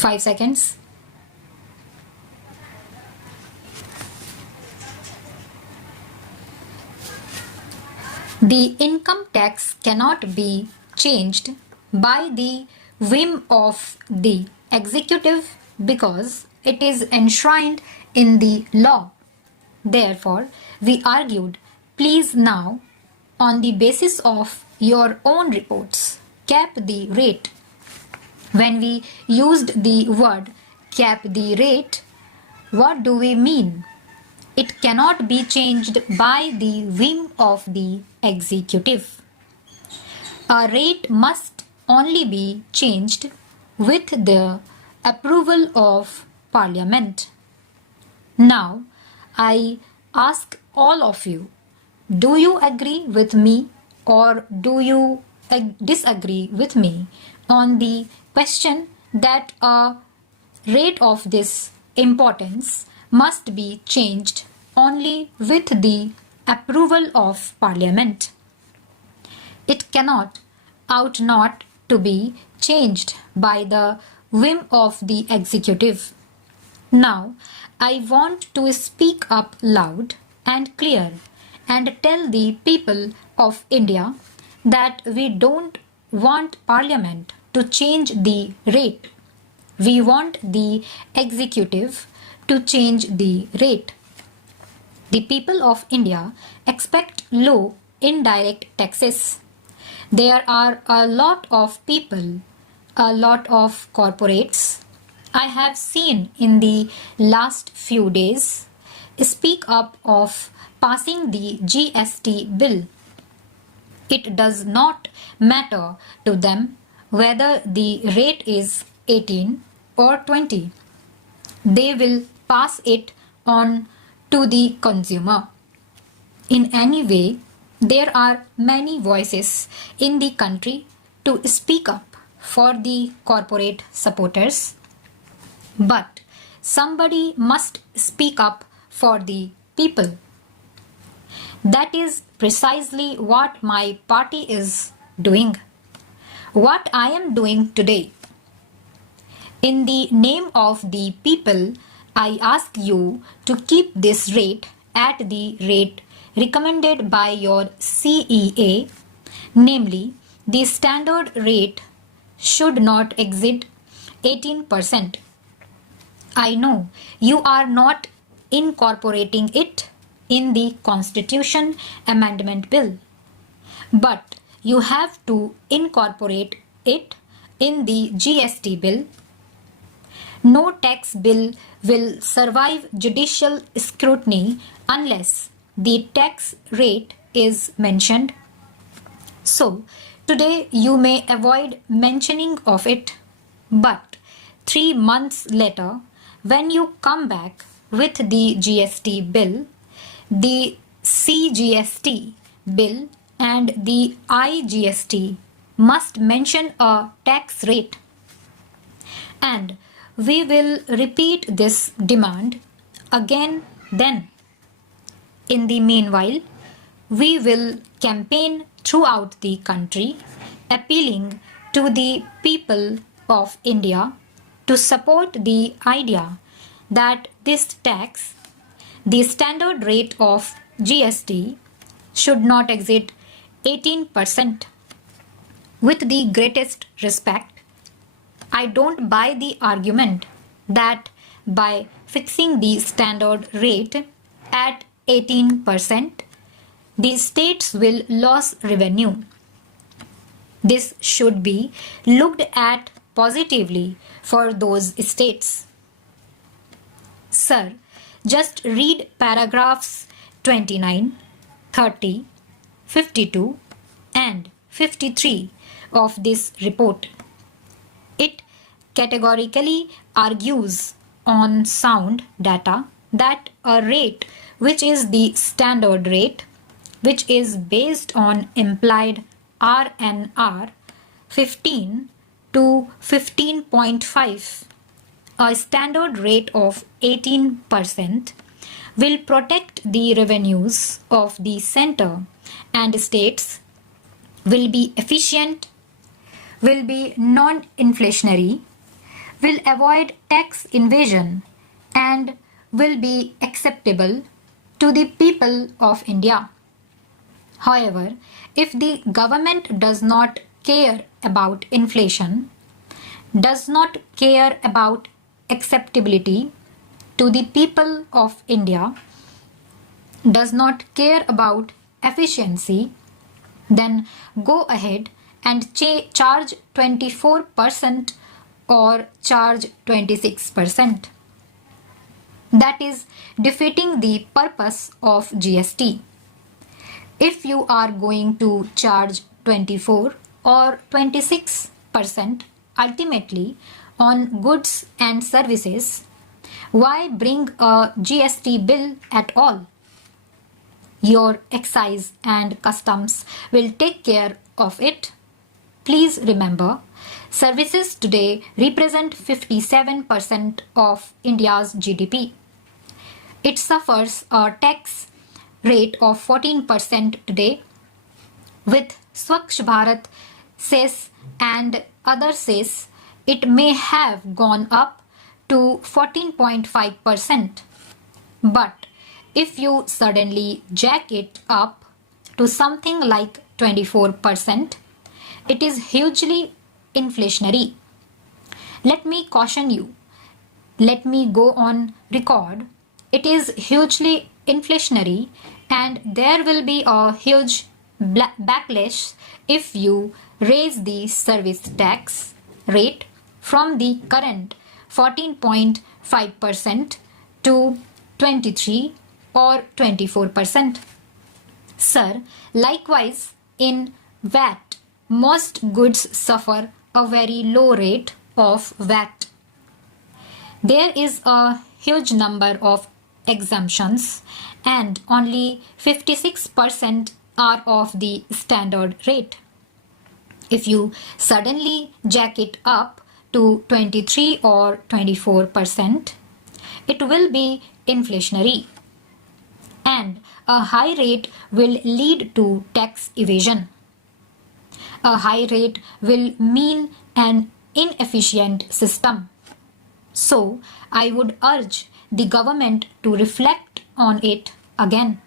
5 seconds. The income tax cannot be changed by the whim of the executive because it is enshrined in the law. Therefore, we argued, please now, on the basis of your own reports, cap the rate. When we used the word cap the rate, what do we mean? It cannot be changed by the whim of the executive. A rate must only be changed with the approval of Parliament. Now, I ask all of you, do you agree with me or do you disagree with me on the question that a rate of this importance must be changed only with the approval of Parliament? It cannot, ought not to be changed by the whim of the executive. Now, I want to speak up loud and clear and tell the people of India that we don't want Parliament to change the rate. We want the executive to change the rate. The people of India expect low indirect taxes. There are a lot of people, a lot of corporates I have seen in the last few days speak up of passing the GST bill. It does not matter to them whether the rate is 18 or 20. They will pass it on to the consumer. In any way, there are many voices in the country to speak up for the corporate supporters. But somebody must speak up for the people. That is precisely what my party is doing. What I am doing today. In the name of the people, I ask you to keep this rate at the rate recommended by your CEA, namely the standard rate should not exceed 18%. I know you are not incorporating it in the Constitution Amendment Bill, but you have to incorporate it in the GST bill. No tax bill will survive judicial scrutiny unless the tax rate is mentioned. So, today you may avoid mentioning of it, but 3 months later, when you come back with the GST bill, the CGST bill and the IGST must mention a tax rate. And we will repeat this demand again then. In the meanwhile, we will campaign throughout the country appealing to the people of India to support the idea that this tax, the standard rate of GST, should not exceed 18%. With the greatest respect, I don't buy the argument that by fixing the standard rate at 18%, the states will lose revenue. This should be looked at positively for those states. Sir, just read paragraphs 29, 30, 52 and 53 of this report. It categorically argues on sound data that a rate which is the standard rate, which is based on implied RNR 15 to 15.5, a standard rate of 18%, will protect the revenues of the center and states, will be efficient, will be non-inflationary, will avoid tax invasion and will be acceptable to the people of India. However, if the government does not care about inflation, does not care about acceptability to the people of India, does not care about efficiency, then go ahead and charge 24% or charge 26%. That is defeating the purpose of GST. If you are going to charge 24 or 26% ultimately on goods and services, why bring a GST bill at all? Your excise and customs will take care of it. Please remember, services today represent 57% of India's GDP. It suffers a tax rate of 14% today. With Swachh Bharat cess and other cess, it may have gone up to 14.5%. But if you suddenly jack it up to something like 24%, it is hugely inflationary. Let me caution you. Let me go on record. It is hugely inflationary and there will be a huge backlash if you raise the service tax rate from the current 14.5% to 23 or 24%. Sir, likewise in VAT, most goods suffer a very low rate of VAT. There is a huge number of exemptions and only 56% are of the standard rate. If you suddenly jack it up to 23 or 24%, it will be inflationary. And a high rate will lead to tax evasion. A high rate will mean an inefficient system. So, I would urge the government to reflect on it again.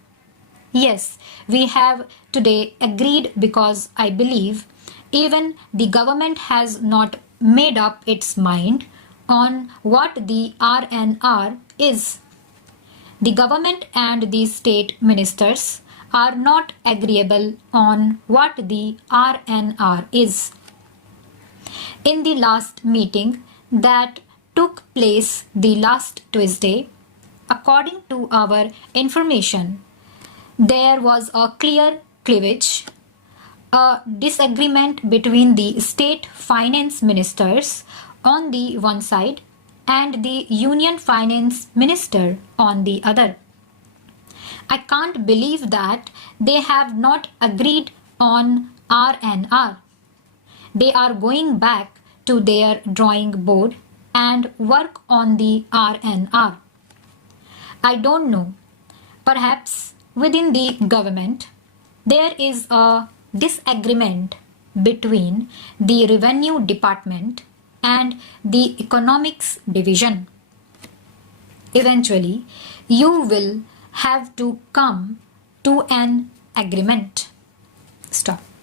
Yes, we have today agreed because I believe even the government has not made up its mind on what the RNR is. The government and the state ministers are not agreeable on what the RNR is. In the last meeting that took place the last Tuesday, according to our information, there was a clear cleavage, a disagreement between the state finance ministers on the one side and the union finance minister on the other. I can't believe that they have not agreed on RNR. They are going back to their drawing board and work on the RNR. I don't know. Perhaps within the government there is a disagreement between the revenue department and the economics division. Eventually, you will have to come to an agreement. Stop.